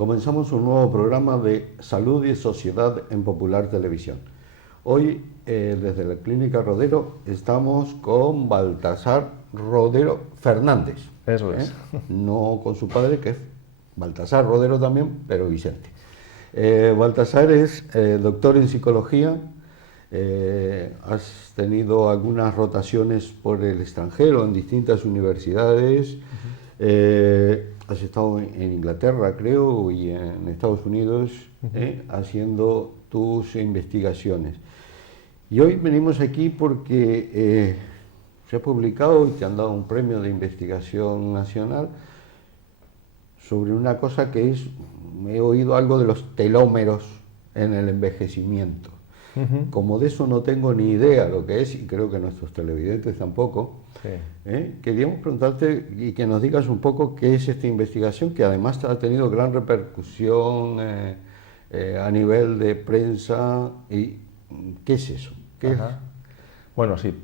Comenzamos un nuevo programa de Salud y Sociedad en Popular Televisión. Hoy, desde la Clínica Rodero, estamos con Baltasar Rodero Fernández. Eso es. No con su padre, que es Baltasar Rodero también, pero Vicente. Baltasar es doctor en psicología. Has tenido algunas rotaciones por el extranjero en distintas universidades. Has estado en Inglaterra, creo, y en Estados Unidos, haciendo tus investigaciones. Y hoy venimos aquí porque se ha publicado y te han dado un premio de investigación nacional sobre una cosa que es, he oído algo de los telómeros en el envejecimiento. Como de eso no tengo ni idea lo que es, y creo que nuestros televidentes tampoco, queríamos preguntarte y que nos digas un poco qué es esta investigación, que además ha tenido gran repercusión a nivel de prensa. Y ¿qué es eso? ¿Qué es? Bueno, sí.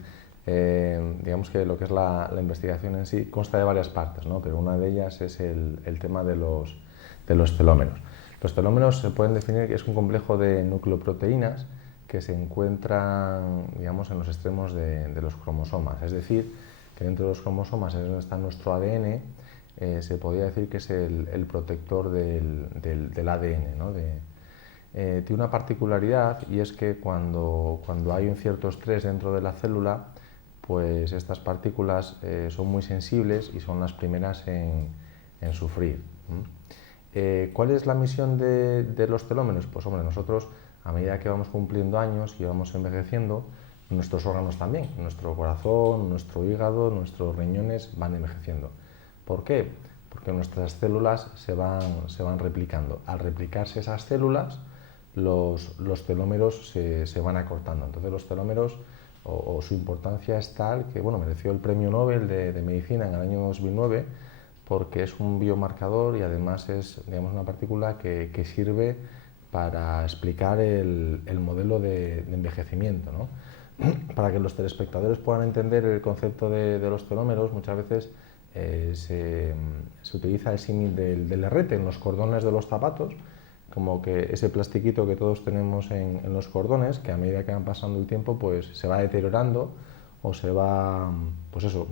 Digamos que lo que es la investigación en sí consta de varias partes, ¿no? Pero una de ellas es el tema de los telómeros. Los telómeros se pueden definir que es un complejo de nucleoproteínas que se encuentran, digamos, en los extremos de los cromosomas. Es decir, que dentro de los cromosomas es donde está nuestro ADN. Se podría decir que es el protector del ADN, ¿no? Tiene una particularidad, y es que cuando hay un cierto estrés dentro de la célula, pues estas partículas son muy sensibles y son las primeras en sufrir. ¿Cuál es la misión de los telómeros? Pues hombre, nosotros, a medida que vamos cumpliendo años y vamos envejeciendo, nuestros órganos también, nuestro corazón, nuestro hígado, nuestros riñones van envejeciendo. ¿Por qué? Porque nuestras células se van replicando. Al replicarse esas células, los telómeros se van acortando. Entonces los telómeros, o su importancia es tal que, bueno, mereció el premio Nobel de Medicina en el año 2009, porque es un biomarcador y además es, digamos, una partícula que sirve para explicar el modelo de envejecimiento, ¿no? Para que los telespectadores puedan entender el concepto de los telómeros, muchas veces se utiliza el símil del herrete en los cordones de los zapatos, como que ese plastiquito que todos tenemos en los cordones, que a medida que va pasando el tiempo, pues se va deteriorando o se va, pues eso,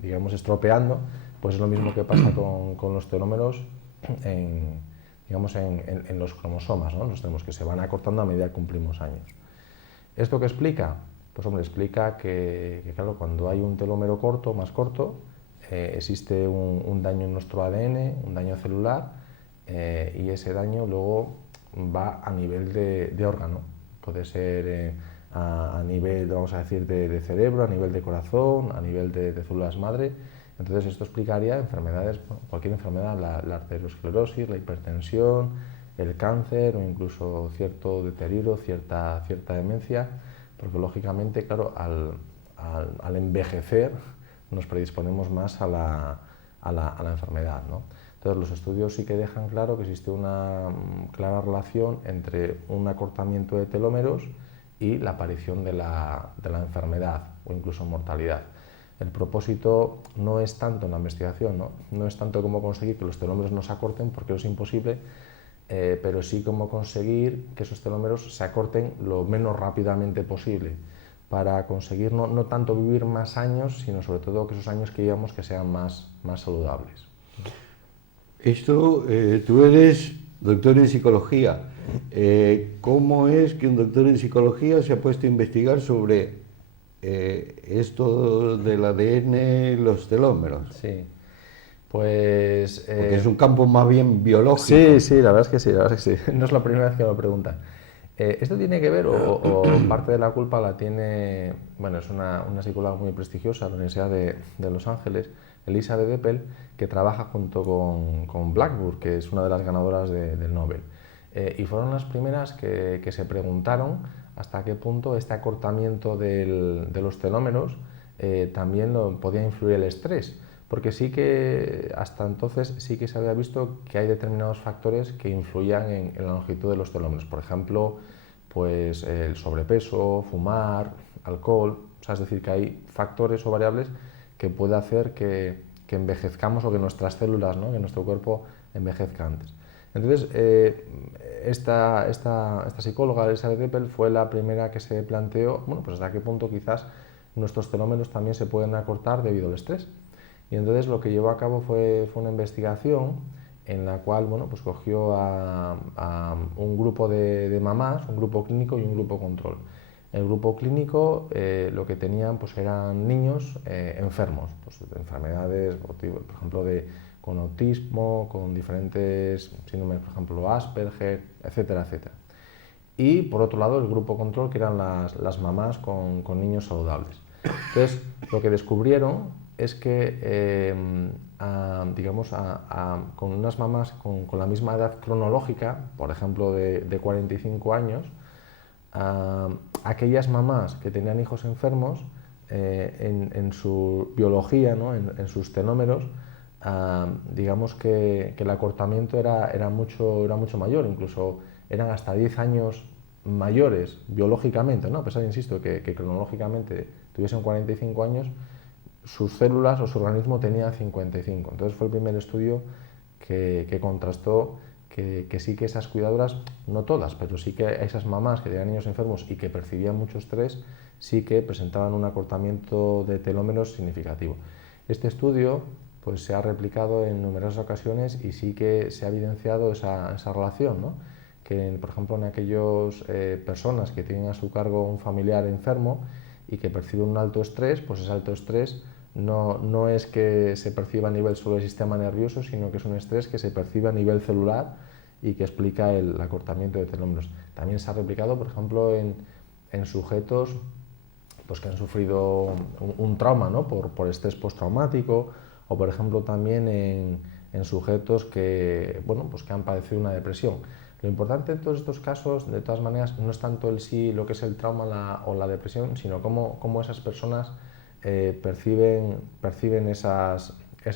digamos, estropeando. Pues es lo mismo que pasa con los telómeros digamos, en los cromosomas, ¿no? Los tenemos que se van acortando a medida que cumplimos años. ¿Esto qué explica? Pues hombre, explica que claro, cuando hay un telómero corto, más corto, existe un daño en nuestro ADN, un daño celular, y ese daño luego va a nivel de órgano. Puede ser a nivel, vamos a decir, de cerebro, a nivel de corazón, a nivel de células madre. Entonces esto explicaría enfermedades, bueno, cualquier enfermedad, la arteriosclerosis, la hipertensión, el cáncer o incluso cierto deterioro, cierta demencia, porque lógicamente, claro, al envejecer nos predisponemos más a la enfermedad, ¿no? Entonces los estudios sí que dejan claro que existe una clara relación entre un acortamiento de telómeros y la aparición de la enfermedad o incluso mortalidad. El propósito no es tanto en la investigación, no es tanto cómo conseguir que los telómeros no se acorten, porque eso es imposible, pero sí cómo conseguir que esos telómeros se acorten lo menos rápidamente posible, para conseguir no tanto vivir más años, sino sobre todo que esos años que llevamos que sean más saludables. Esto, tú eres doctor en psicología. ¿Cómo es que un doctor en psicología se ha puesto a investigar sobre esto del ADN, los telómeros? Sí, pues... Porque es un campo más bien biológico. Sí, la verdad es que sí, la verdad es que sí. No es la primera vez que me lo preguntan. Esto tiene que ver, o parte de la culpa la tiene, bueno, es una psicóloga muy prestigiosa de la Universidad de Los Ángeles, Elisa de Deppel, que trabaja junto con Blackburn, que es una de las ganadoras del Nobel. Y fueron las primeras que se preguntaron hasta qué punto este acortamiento de los telómeros también podía influir el estrés. Porque sí que hasta entonces sí que se había visto que hay determinados factores que influían en la longitud de los telómeros. Por ejemplo, pues el sobrepeso, fumar, alcohol. O sea, es decir, que hay factores o variables que puede hacer que envejezcamos o que nuestras células, ¿no? Que nuestro cuerpo envejezca antes. Entonces, esta psicóloga, Elizabeth Eppel, fue la primera que se planteó, bueno, pues hasta qué punto quizás nuestros telómeros también se pueden acortar debido al estrés. Y entonces lo que llevó a cabo fue una investigación en la cual, bueno, pues cogió a un grupo de mamás, un grupo clínico y un grupo control. El grupo clínico lo que tenían pues eran niños enfermos, pues, de enfermedades, por ejemplo, con autismo, con diferentes síndromes, por ejemplo, Asperger, etcétera, etcétera. Y por otro lado, el grupo control, que eran las mamás con niños saludables. Entonces, lo que descubrieron es que, digamos, con unas mamás con la misma edad cronológica, por ejemplo, de 45 años, aquellas mamás que tenían hijos enfermos, en su biología, ¿no? en sus telómeros, digamos que el acortamiento era mucho mayor, incluso eran hasta 10 años mayores biológicamente, ¿no? A pesar, insisto, que cronológicamente tuviesen 45 años, sus células o su organismo tenía 55. Entonces fue el primer estudio que contrastó que sí que esas cuidadoras, no todas, pero sí que esas mamás que tenían niños enfermos y que percibían mucho estrés, sí que presentaban un acortamiento de telómeros significativo. Este estudio pues, se ha replicado en numerosas ocasiones y sí que se ha evidenciado esa relación, ¿no? Que, por ejemplo, en aquellas personas que tienen a su cargo un familiar enfermo y que perciben un alto estrés, pues ese alto estrés no es que se perciba a nivel solo del sistema nervioso, sino que es un estrés que se percibe a nivel celular y que explica el acortamiento de telómeros. También se ha replicado, por ejemplo, en sujetos pues, que han sufrido un trauma, ¿no? por estrés postraumático, o por ejemplo también en sujetos que, bueno, pues, que han padecido una depresión. Lo importante en todos estos casos, de todas maneras, no es tanto el sí, lo que es el trauma o la depresión, sino cómo esas personas perciben esas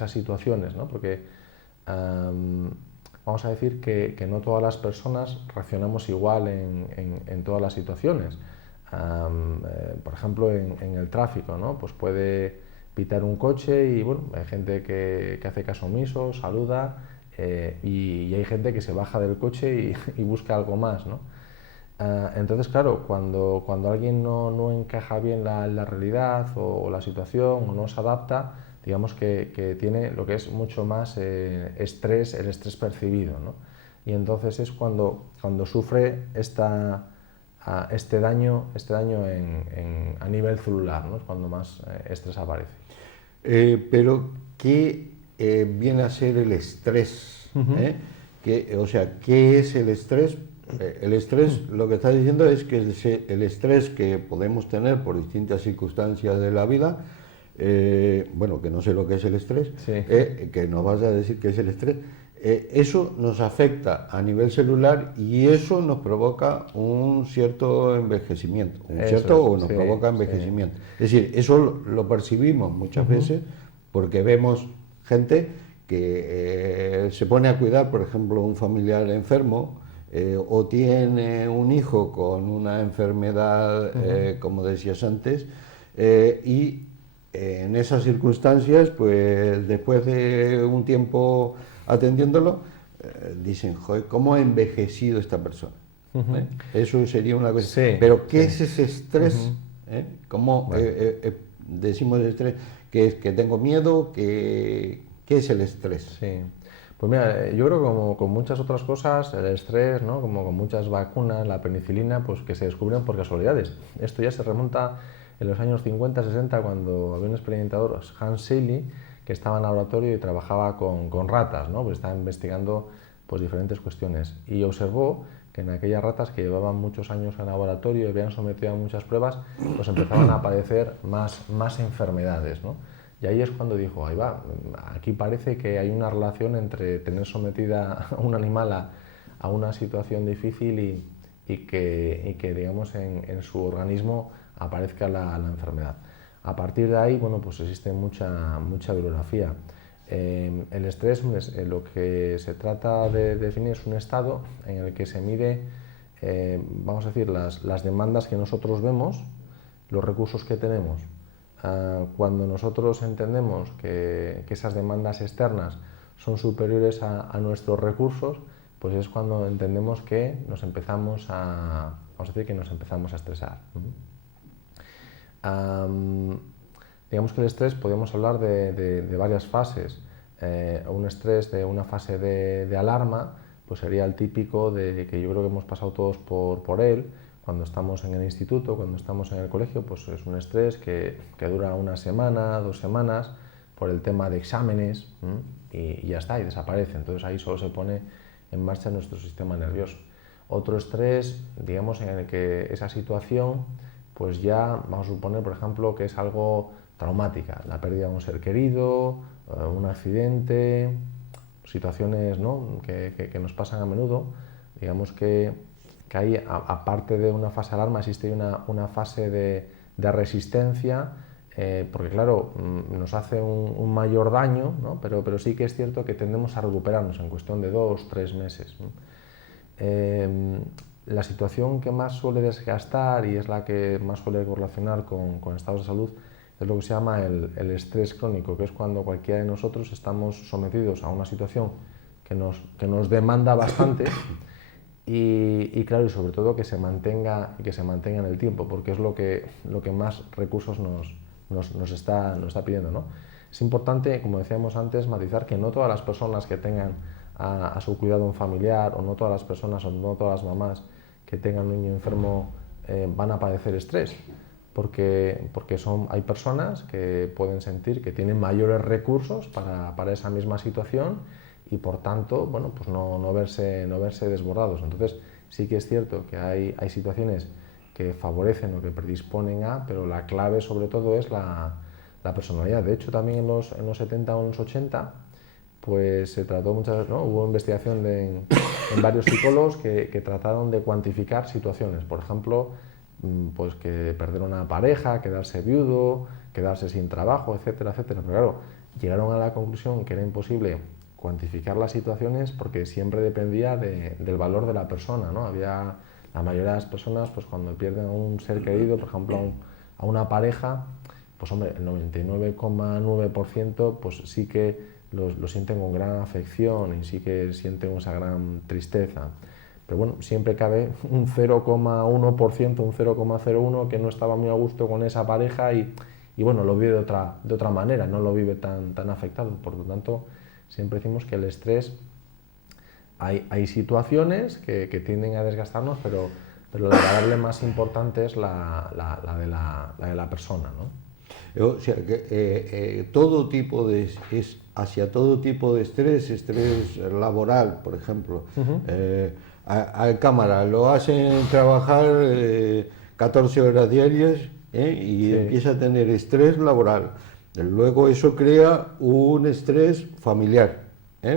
situaciones, ¿no? Porque vamos a decir que no todas las personas reaccionamos igual en todas las situaciones. Por ejemplo, en el tráfico, ¿no? Pues puede pitar un coche y bueno, hay gente que hace caso omiso, saluda, y hay gente que se baja del coche y busca algo más, ¿no? Entonces, claro, cuando alguien no encaja bien la realidad o la situación o no se adapta, digamos que tiene lo que es mucho más estrés, el estrés percibido, ¿no? Y entonces es cuando sufre este daño a nivel celular, ¿no? Es cuando más estrés aparece. Pero, ¿qué viene a ser el estrés? O sea, ¿qué es el estrés? El estrés, lo que está diciendo es que el estrés que podemos tener por distintas circunstancias de la vida, bueno, que no sé lo que es el estrés, Sí. Que nos vas a decir qué es el estrés, eso nos afecta a nivel celular y eso nos provoca un cierto envejecimiento, nos provoca envejecimiento. Es decir, eso lo percibimos muchas veces porque vemos gente que se pone a cuidar, por ejemplo, un familiar enfermo, o tiene un hijo con una enfermedad, como decías antes, y en esas circunstancias, pues después de un tiempo atendiéndolo, dicen, joder, ¿cómo ha envejecido esta persona? Eso sería una cosa. Sí, pero ¿qué es ese estrés? ¿Cómo bueno. decimos estrés? ¿Que es que tengo miedo? ¿Qué es el estrés? Sí. Pues mira, yo creo que como con muchas otras cosas, el estrés, ¿no? Como con muchas vacunas, la penicilina, pues que se descubren por casualidades. Esto ya se remonta en los años 50-60, cuando había un experimentador, Hans Selye, que estaba en laboratorio y trabajaba con ratas, ¿no? Pues estaba investigando pues, diferentes cuestiones y observó que en aquellas ratas que llevaban muchos años en laboratorio y habían sometido a muchas pruebas, pues empezaban a aparecer más enfermedades, ¿no? Y ahí es cuando dijo, ahí va, aquí parece que hay una relación entre tener sometida a un animal a una situación difícil y que digamos, en su organismo aparezca la enfermedad. A partir de ahí, bueno, pues existe mucha bibliografía. El estrés, lo que se trata de definir es un estado en el que se mide, vamos a decir, las demandas que nosotros vemos, los recursos que tenemos. Cuando nosotros entendemos que esas demandas externas son superiores a nuestros recursos, pues es cuando entendemos que nos empezamos a, vamos a decir, que nos empezamos a estresar. Digamos que el estrés podemos hablar de varias fases. Un estrés de una fase de alarma pues sería el típico de que yo creo que hemos pasado todos por él cuando estamos en el instituto, cuando estamos en el colegio, pues es un estrés que dura una semana, 2 semanas por el tema de exámenes y ya está, y desaparece. Entonces ahí solo se pone en marcha nuestro sistema nervioso. Otro estrés, digamos, en el que esa situación pues ya vamos a suponer, por ejemplo, que es algo traumática, la pérdida de un ser querido, un accidente, situaciones, ¿no?, que nos pasan a menudo. Digamos que ahí, aparte de una fase de alarma, existe una fase de resistencia, porque claro, nos hace un mayor daño, ¿no?, pero sí que es cierto que tendemos a recuperarnos en cuestión de 2-3 meses, ¿no? La situación que más suele desgastar y es la que más suele correlacionar con estados de salud es lo que se llama el estrés crónico, que es cuando cualquiera de nosotros estamos sometidos a una situación que nos demanda bastante y claro, y sobre todo que se mantenga en el tiempo, porque es lo que más recursos nos está pidiendo, ¿no? Es importante, como decíamos antes, matizar que no todas las personas que tengan a su cuidado un familiar, o no todas las personas o no todas las mamás que tengan un niño enfermo van a padecer estrés, porque hay personas que pueden sentir que tienen mayores recursos para esa misma situación y por tanto, bueno, pues no verse desbordados. Entonces sí que es cierto que hay situaciones que favorecen o que predisponen pero la clave sobre todo es la personalidad. De hecho, también en los 70 o en los 80 pues se trató muchas veces, ¿no?, hubo investigación en varios psicólogos que trataron de cuantificar situaciones, por ejemplo, pues que perder una pareja, quedarse viudo, quedarse sin trabajo, etcétera, etcétera. Pero claro, llegaron a la conclusión que era imposible cuantificar las situaciones porque siempre dependía del valor de la persona, ¿no? La mayoría de las personas, pues cuando pierden a un ser querido, por ejemplo a una pareja, pues hombre, el 99,9% pues sí que lo sienten con gran afección y sí que sienten esa gran tristeza. Pero bueno, siempre cabe un 0,1%, un 0,01 que no estaba muy a gusto con esa pareja y bueno, lo vive de otra manera, no lo vive tan afectado. Por lo tanto, siempre decimos que el estrés, hay situaciones que tienden a desgastarnos, pero la variable más importante es la de la persona, ¿no? O sea, que todo tipo es hacia todo tipo de estrés laboral, por ejemplo. Al cámara lo hacen trabajar 14 horas diarias y Sí. empieza a tener estrés laboral. Luego eso crea un estrés familiar,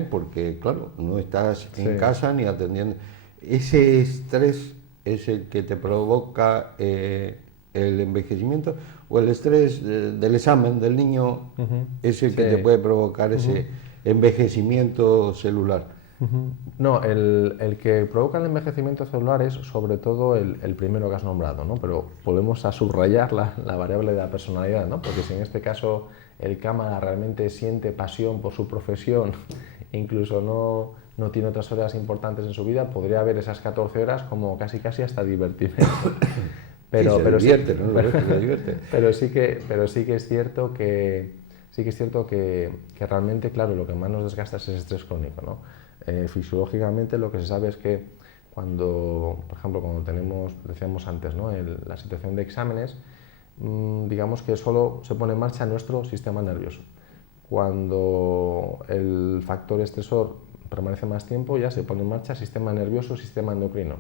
porque claro, no estás en Sí. casa ni atendiendo. Ese estrés es el que te provoca el envejecimiento, o el estrés del examen del niño es el que te Sí. puede provocar ese envejecimiento celular. No, el que provoca el envejecimiento celular es sobre todo el primero que has nombrado, ¿no? Pero volvemos a subrayar la variable de la personalidad, ¿no? Porque si en este caso el cámara realmente siente pasión por su profesión, incluso no tiene otras horas importantes en su vida, podría haber esas 14 horas como casi hasta divertimento. Pero Sí, divierte, ¿no? Se divierte. pero sí que es cierto que realmente, claro, lo que más nos desgasta es ese estrés crónico, ¿no? Fisiológicamente lo que se sabe es que cuando, por ejemplo, cuando tenemos, decíamos antes, ¿no?, la situación de exámenes, digamos que solo se pone en marcha nuestro sistema nervioso. Cuando el factor estresor permanece más tiempo, ya se pone en marcha sistema nervioso, sistema endocrino.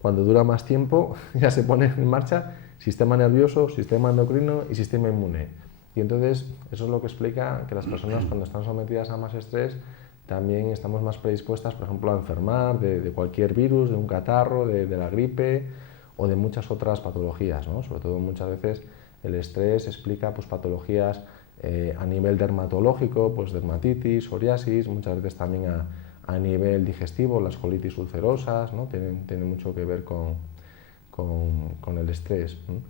Cuando dura más tiempo, ya se pone en marcha sistema nervioso, sistema endocrino y sistema inmune. Y entonces eso es lo que explica que las personas, cuando están sometidas a más estrés, también estamos más predispuestas, por ejemplo, a enfermar de cualquier virus, de un catarro, de la gripe o de muchas otras patologías, ¿no? Sobre todo muchas veces el estrés explica pues, patologías a nivel dermatológico, pues dermatitis, psoriasis, muchas veces también a nivel digestivo, las colitis ulcerosas, ¿no? Tienen mucho que ver con el estrés, ¿no?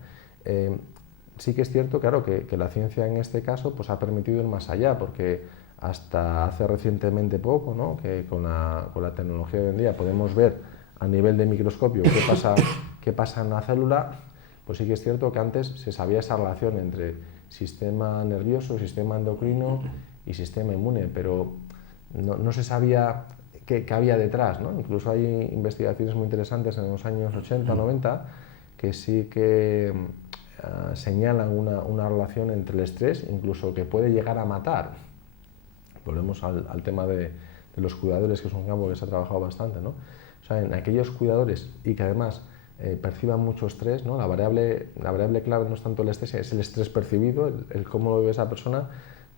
Sí que es cierto, claro, que la ciencia en este caso pues, ha permitido ir más allá, porque hasta hace recientemente poco, ¿no? Que con la tecnología de hoy en día podemos ver a nivel de microscopio qué pasa en la célula, pues sí que es cierto que antes se sabía esa relación entre sistema nervioso, sistema endocrino y sistema inmune, pero no se sabía qué había detrás, ¿no? Incluso hay investigaciones muy interesantes en los años 80, 90 que sí que señalan una relación entre el estrés, incluso que puede llegar a matar. Volvemos al tema de los cuidadores, que es un campo que se ha trabajado bastante, ¿no? O sea, en aquellos cuidadores y que además perciban mucho estrés, ¿no? La variable clave no es tanto el estrés, es el estrés percibido, el cómo lo vive esa persona,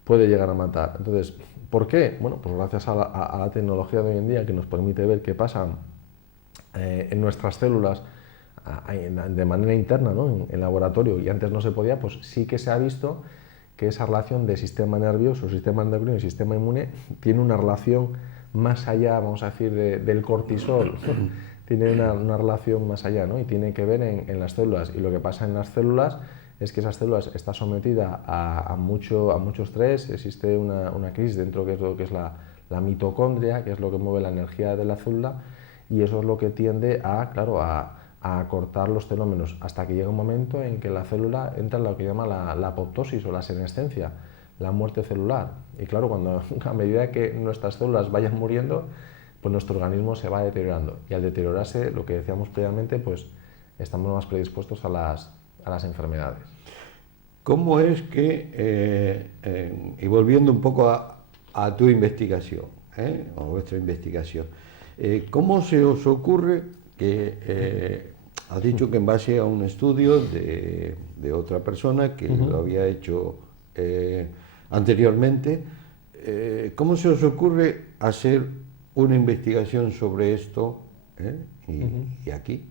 puede llegar a matar. Entonces, ¿por qué? Bueno, pues gracias a la tecnología de hoy en día, que nos permite ver qué pasa en nuestras células de manera interna, ¿no? en laboratorio, y antes no se podía, pues sí que se ha visto que esa relación de sistema nervioso, sistema endocrino y sistema inmune tiene una relación más allá, vamos a decir, del cortisol. Tiene una relación más allá, ¿no? Y tiene que ver en las células. Y lo que pasa en las células es que esas células están sometidas a mucho estrés, existe una crisis dentro de lo que es la mitocondria, que es lo que mueve la energía de la célula, y eso es lo que tiende a acortar los telómeros, hasta que llega un momento en que la célula entra en lo que llama la apoptosis o la senescencia, la muerte celular. Y claro, a medida que nuestras células vayan muriendo, pues nuestro organismo se va deteriorando. Y al deteriorarse, lo que decíamos previamente, pues estamos más predispuestos a las enfermedades. ¿Cómo es que, y volviendo un poco a tu investigación, a vuestra investigación, cómo se os ocurre que, has dicho que en base a un estudio de otra persona que lo había hecho anteriormente, ¿cómo se os ocurre hacer una investigación sobre esto y aquí?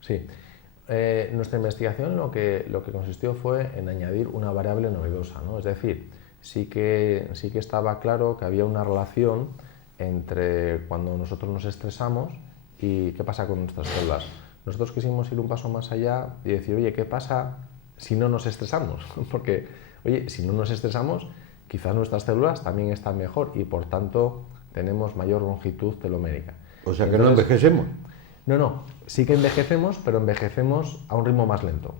Sí. Nuestra investigación lo que consistió fue en añadir una variable novedosa, ¿no? Es decir, sí que estaba claro que había una relación entre cuando nosotros nos estresamos y qué pasa con nuestras células. Nosotros quisimos ir un paso más allá y decir, oye, ¿qué pasa si no nos estresamos? Porque, oye, si no nos estresamos, quizás nuestras células también están mejor y por tanto tenemos mayor longitud telomérica. O sea, que no envejecemos. No, sí que envejecemos, pero envejecemos a un ritmo más lento.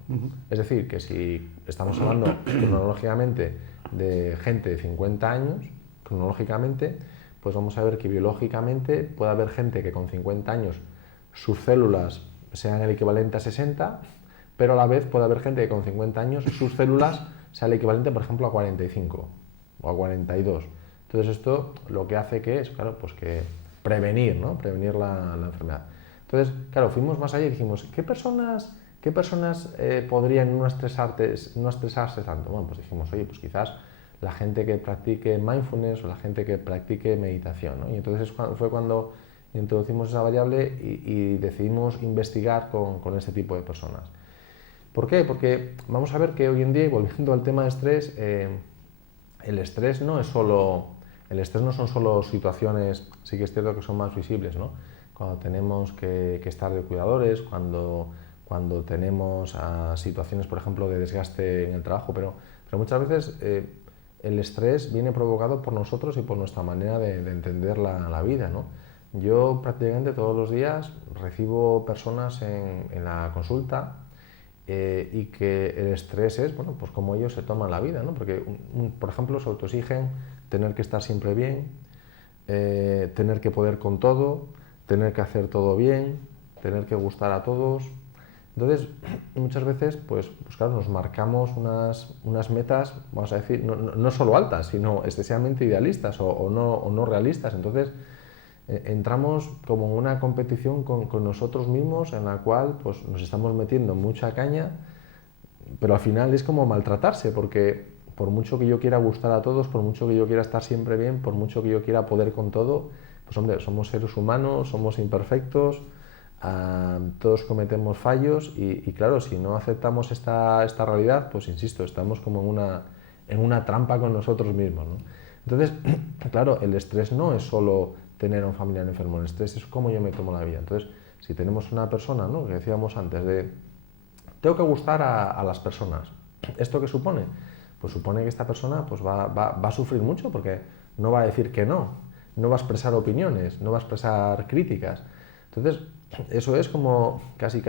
Es decir, que si estamos hablando cronológicamente de gente de 50 años, cronológicamente, pues vamos a ver que biológicamente puede haber gente que con 50 años sus células sean el equivalente a 60, pero a la vez puede haber gente que con 50 años sus células sean el equivalente, por ejemplo, a 45 o a 42. Entonces esto lo que hace que es, claro, pues que prevenir, ¿no? Prevenir la enfermedad. Entonces, claro, fuimos más allá y dijimos, ¿qué personas podrían no estresarse tanto? Bueno, pues dijimos, oye, pues quizás la gente que practique mindfulness o la gente que practique meditación, ¿no? Y entonces fue cuando introducimos esa variable y decidimos investigar con este tipo de personas. ¿Por qué? Porque vamos a ver que hoy en día, y volviendo al tema de estrés, el estrés no son solo situaciones, sí que es cierto que son más visibles, ¿no? Cuando tenemos que estar de cuidadores, cuando tenemos situaciones, por ejemplo, de desgaste en el trabajo, pero muchas veces el estrés viene provocado por nosotros y por nuestra manera de entender la vida, ¿no? Yo prácticamente todos los días recibo personas en la consulta y que el estrés es, bueno, pues como ellos se toman la vida, ¿no? Porque, por ejemplo, se autoexigen tener que estar siempre bien, tener que poder con todo, tener que hacer todo bien, tener que gustar a todos. Entonces, muchas veces, pues claro, nos marcamos unas metas, vamos a decir, no solo altas, sino excesivamente idealistas o no realistas. Entonces, entramos como en una competición con nosotros mismos en la cual pues, nos estamos metiendo mucha caña, pero al final es como maltratarse, porque por mucho que yo quiera gustar a todos, por mucho que yo quiera estar siempre bien, por mucho que yo quiera poder con todo, pues hombre, somos seres humanos, somos imperfectos, todos cometemos fallos y claro, si no aceptamos esta realidad, pues insisto, estamos como en una trampa con nosotros mismos, ¿no? Entonces, claro, el estrés no es solo tener a un familiar enfermo, el estrés es cómo yo me tomo la vida. Entonces, si tenemos una persona, ¿no?, que decíamos antes de tengo que gustar a las personas, ¿esto qué supone? Pues supone que esta persona pues va a sufrir mucho porque no va a decir que no va a expresar opiniones, no va a expresar críticas. Entonces, eso es como casi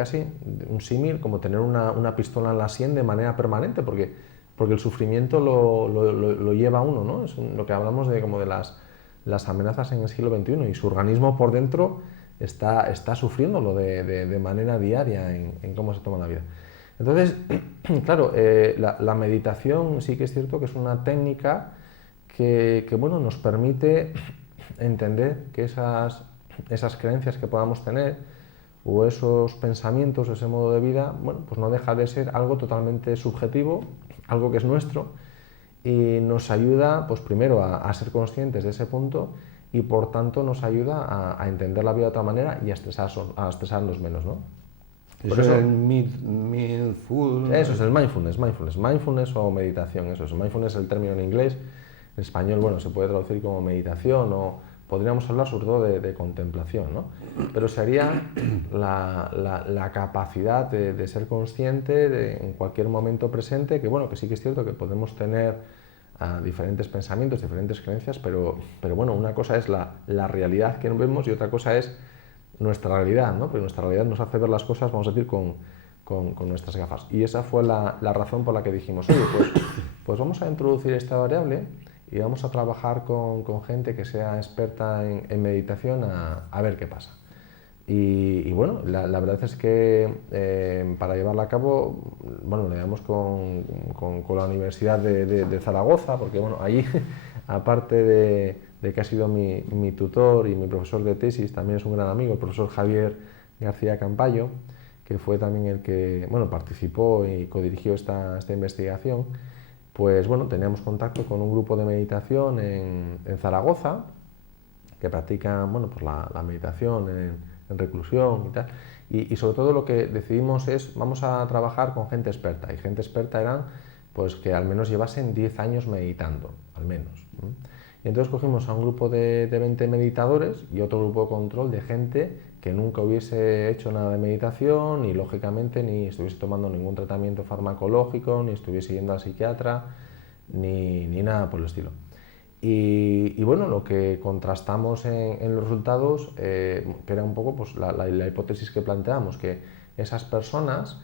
un símil, como tener una pistola en la sien de manera permanente, porque el sufrimiento lo lleva a uno, ¿no? Es lo que hablamos de como de las amenazas en el siglo XXI, y su organismo por dentro está sufriéndolo de manera diaria en cómo se toma la vida. Entonces, claro, la meditación sí que es cierto que es una técnica que bueno, nos permite entender que esas creencias que podamos tener o esos pensamientos, ese modo de vida, bueno, pues no deja de ser algo totalmente subjetivo, algo que es nuestro, y nos ayuda, pues primero a ser conscientes de ese punto, y por tanto nos ayuda a entender la vida de otra manera y a estresarnos menos, ¿no? Por eso es mindful. Eso es el mindfulness o meditación, eso es. Mindfulness es el término en inglés, en español, bueno, se puede traducir como meditación, o podríamos hablar sobre todo de contemplación, ¿no? Pero sería la capacidad de ser consciente en cualquier momento presente, que bueno, que sí que es cierto que podemos tener diferentes pensamientos, diferentes creencias, pero bueno, una cosa es la realidad que vemos y otra cosa es nuestra realidad, ¿no? Porque nuestra realidad nos hace ver las cosas, vamos a decir, con nuestras gafas. Y esa fue la razón por la que dijimos, oye, pues vamos a introducir esta variable y vamos a trabajar con gente que sea experta en meditación a ver qué pasa. Y bueno, la verdad es que para llevarla a cabo, bueno, lo llevamos con la Universidad de Zaragoza, porque bueno, allí, aparte de que ha sido mi tutor y mi profesor de tesis, también es un gran amigo, el profesor Javier García Campayo, que fue también el que bueno, participó y codirigió esta investigación. Pues bueno, teníamos contacto con un grupo de meditación en Zaragoza, que practican bueno, pues la meditación en reclusión y tal. Y sobre todo lo que decidimos es, vamos a trabajar con gente experta. Y gente experta eran pues que al menos llevasen 10 años meditando, al menos. Y entonces cogimos a un grupo de 20 meditadores y otro grupo de control de gente que nunca hubiese hecho nada de meditación, y lógicamente ni estuviese tomando ningún tratamiento farmacológico, ni estuviese yendo al psiquiatra, ni nada por el estilo. Y bueno, lo que contrastamos en los resultados, que era un poco pues, la hipótesis que planteamos, que esas personas,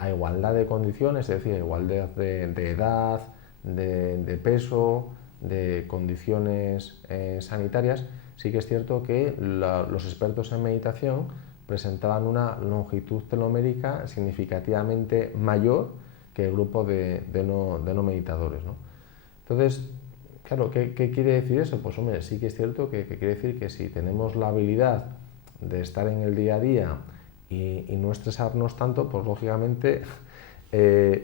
a igualdad de condiciones, es decir, a igualdad de edad, de peso, de condiciones sanitarias, sí que es cierto que los expertos en meditación presentaban una longitud telomérica significativamente mayor que el grupo de no meditadores, ¿no? Entonces, claro, ¿qué quiere decir eso? Pues hombre, sí que es cierto que quiere decir que si tenemos la habilidad de estar en el día a día y no estresarnos tanto, pues lógicamente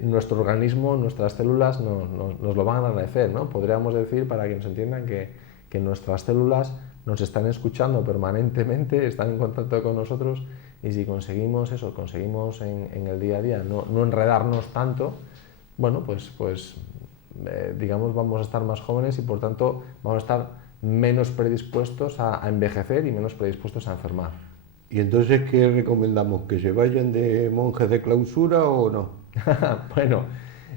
nuestro organismo, nuestras células nos lo van a agradecer, ¿no? Podríamos decir, para que nos entiendan, que nuestras células nos están escuchando permanentemente, están en contacto con nosotros, y si conseguimos eso, conseguimos en el día a día no enredarnos tanto, bueno, pues digamos, vamos a estar más jóvenes y por tanto vamos a estar menos predispuestos a envejecer y menos predispuestos a enfermar. ¿Y entonces qué recomendamos? ¿Que se vayan de monjes de clausura o no? Bueno,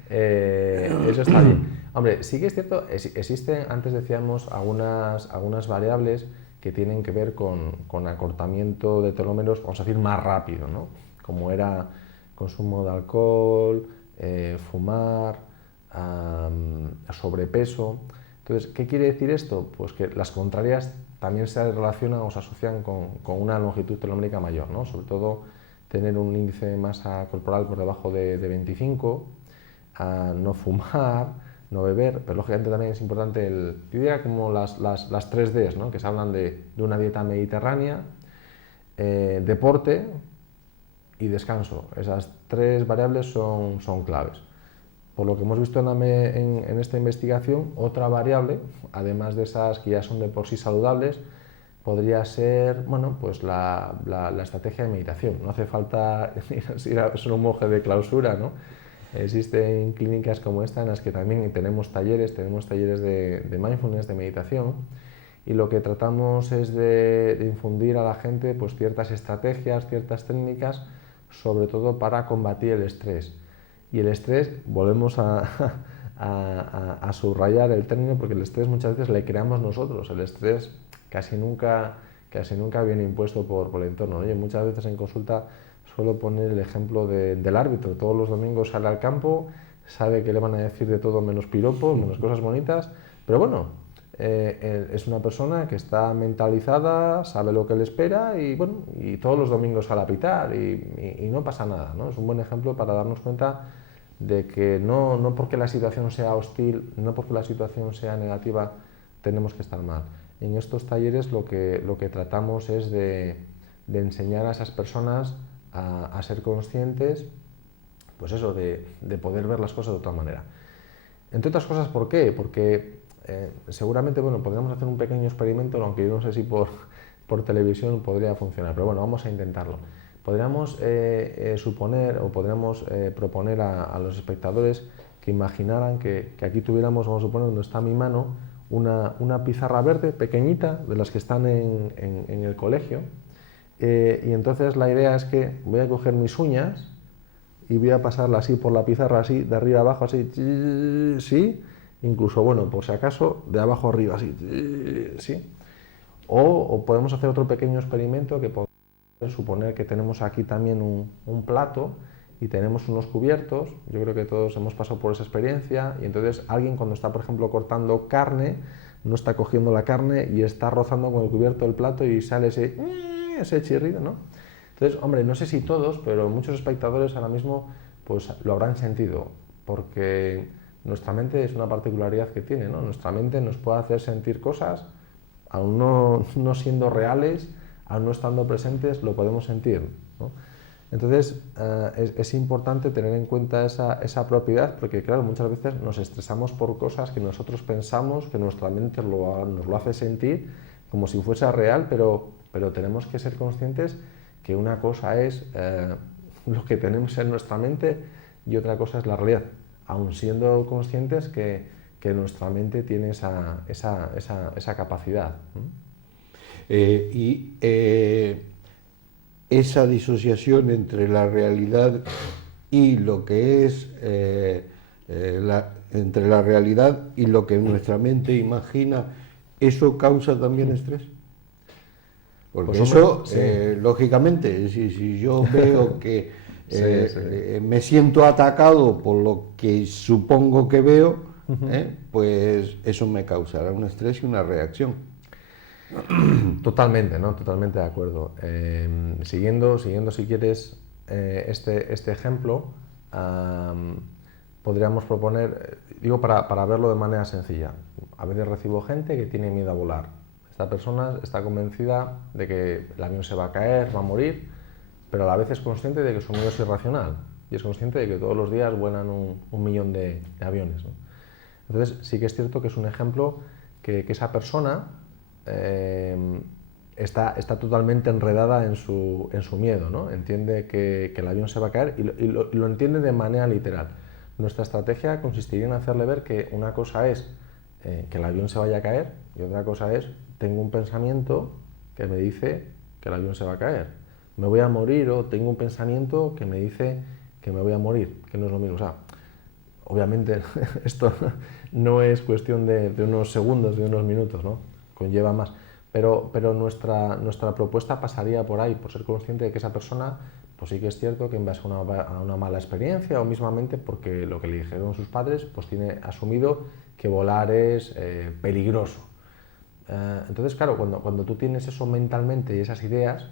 eso está bien. Hombre, sí que es cierto, existen, antes decíamos, algunas variables que tienen que ver con acortamiento de telómeros, vamos a decir, más rápido, ¿no? Como era consumo de alcohol, fumar, sobrepeso. Entonces, ¿qué quiere decir esto? Pues que las contrarias también se relacionan o se asocian con una longitud telomérica mayor, ¿no? Sobre todo tener un índice de masa corporal por debajo de 25, no fumar, no beber, pero lógicamente también es importante, yo diría como las 3 Ds, ¿no? Que se hablan de una dieta mediterránea, deporte y descanso. Esas 3 variables son claves. Por lo que hemos visto en esta investigación, otra variable, además de esas que ya son de por sí saludables, podría ser, bueno, pues la estrategia de meditación. No hace falta ir a ser un monje de clausura, ¿no? Existen clínicas como esta en las que también tenemos talleres de mindfulness, de meditación, y lo que tratamos es de infundir a la gente pues ciertas estrategias, ciertas técnicas, sobre todo para combatir el estrés. Y el estrés, volvemos a a subrayar el término, porque el estrés muchas veces le creamos nosotros. El estrés casi nunca viene impuesto por el entorno. Oye, muchas veces en consulta suelo poner el ejemplo del árbitro. Todos los domingos sale al campo, sabe que le van a decir de todo menos piropos, menos cosas bonitas, pero bueno, es una persona que está mentalizada, sabe lo que le espera y, bueno, y todos los domingos sale a pitar y no pasa nada, ¿no? Es un buen ejemplo para darnos cuenta de que no porque la situación sea hostil, no porque la situación sea negativa, tenemos que estar mal. En estos talleres lo que tratamos es de enseñar a esas personas a ser conscientes, pues eso, de poder ver las cosas de otra manera. Entre otras cosas, ¿por qué? Porque seguramente, bueno, podríamos hacer un pequeño experimento, aunque yo no sé si por televisión podría funcionar, pero bueno, vamos a intentarlo. Podríamos suponer o podríamos proponer a los espectadores que imaginaran que aquí tuviéramos, vamos a suponer, donde está mi mano, una pizarra verde pequeñita, de las que están en el colegio, y entonces la idea es que voy a coger mis uñas y voy a pasarla así por la pizarra, así, de arriba a abajo, así, sí, incluso, bueno, por si acaso, de abajo arriba, así, sí. O podemos hacer otro pequeño experimento que podemos suponer que tenemos aquí también un plato y tenemos unos cubiertos. Yo creo que todos hemos pasado por esa experiencia, y entonces alguien cuando está, por ejemplo, cortando carne, no está cogiendo la carne y está rozando con el cubierto del plato y sale ese chirrido, ¿no? Entonces, hombre, no sé si todos, pero muchos espectadores ahora mismo pues lo habrán sentido, porque nuestra mente es una particularidad que tiene, ¿no? Nuestra mente nos puede hacer sentir cosas, aún no siendo reales, aún no estando presentes, lo podemos sentir, ¿no? Entonces, es importante tener en cuenta esa propiedad, porque claro, muchas veces nos estresamos por cosas que nosotros pensamos que nuestra mente nos lo hace sentir como si fuese real, pero tenemos que ser conscientes que una cosa es lo que tenemos en nuestra mente y otra cosa es la realidad, aun siendo conscientes que nuestra mente tiene esa capacidad. Esa disociación entre la realidad y lo que es entre la realidad y lo que nuestra mente imagina, ¿eso causa también estrés? Porque pues eso, sí. Lógicamente, si yo veo que me siento atacado por lo que supongo que veo, pues eso me causará un estrés y una reacción. Totalmente, ¿no? Totalmente de acuerdo. Siguiendo si quieres este ejemplo, podríamos proponer, digo para verlo de manera sencilla. A veces recibo gente que tiene miedo a volar. Esta persona está convencida de que el avión se va a caer, va a morir, pero a la vez es consciente de que su miedo es irracional y es consciente de que todos los días vuelan un millón de aviones, ¿no? Entonces sí que es cierto que es un ejemplo que esa persona está totalmente enredada en su miedo, ¿no? Entiende que el avión se va a caer y lo entiende de manera literal. Nuestra estrategia consistiría en hacerle ver que una cosa es que el avión se vaya a caer y otra cosa es tengo un pensamiento que me dice que el avión se va a caer. Me voy a morir, o tengo un pensamiento que me dice que me voy a morir, que no es lo mismo. O sea, obviamente esto no es cuestión de unos segundos, de unos minutos, ¿no? Conlleva más. Pero nuestra propuesta pasaría por ahí, por ser consciente de que esa persona, pues sí que es cierto que en base a una mala experiencia o mismamente porque lo que le dijeron sus padres, pues tiene asumido que volar es peligroso. Entonces, claro, cuando tú tienes eso mentalmente y esas ideas,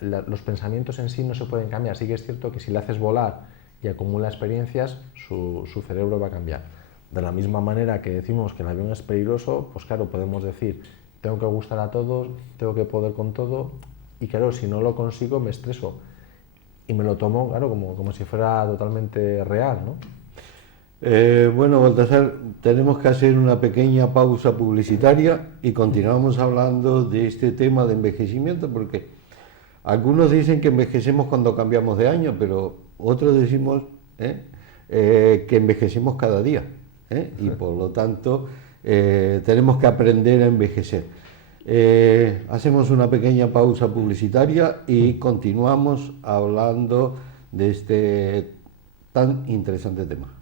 los pensamientos en sí no se pueden cambiar. Sí que es cierto que si le haces volar y acumula experiencias, su cerebro va a cambiar. De la misma manera que decimos que el avión es peligroso, pues claro, podemos decir, tengo que gustar a todos, tengo que poder con todo, y claro, si no lo consigo me estreso y me lo tomo, claro, como si fuera totalmente real, ¿no? Bueno, Baltasar, tenemos que hacer una pequeña pausa publicitaria y continuamos hablando de este tema de envejecimiento, porque algunos dicen que envejecemos cuando cambiamos de año, pero otros decimos que envejecemos cada día, y por lo tanto tenemos que aprender a envejecer. Hacemos una pequeña pausa publicitaria y continuamos hablando de este tan interesante tema.